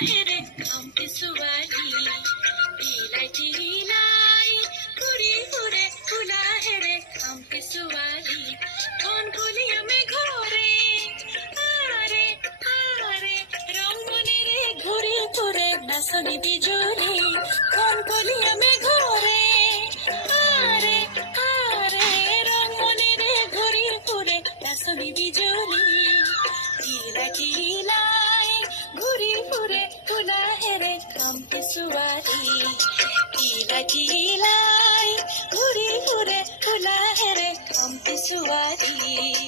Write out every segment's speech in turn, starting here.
হেৰে খামটি ছোৱালী ইলাই তিলাই ঘূৰি ফুৰে ফুলা হেৰে খামটি ছোৱালী কোন কলিয়া মেঘৰে আৰে আৰে ৰংমনেৰে ঘূৰি ফুৰে নাচনি বিজুলী কোন কলিয়া মেঘৰে আৰে আৰে ৰংমনেৰে ঘূৰি ফুৰে নাচনি বিজুলী ইলাই তিলাই ঘূৰি ফুৰে ফুলা হেৰে খামটি ছোৱালী ইলাই তিলাই ঘূৰি ফুৰে ফুলা হেৰে খামটি ছোৱালী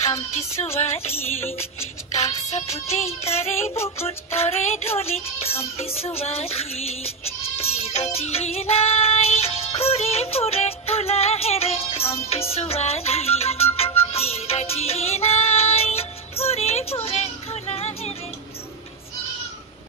খামটি ছোৱালী কাক চাপুতেই তাৰে বুকুত পৰে ঢলি খামটি ছোৱালী তিলা তিলা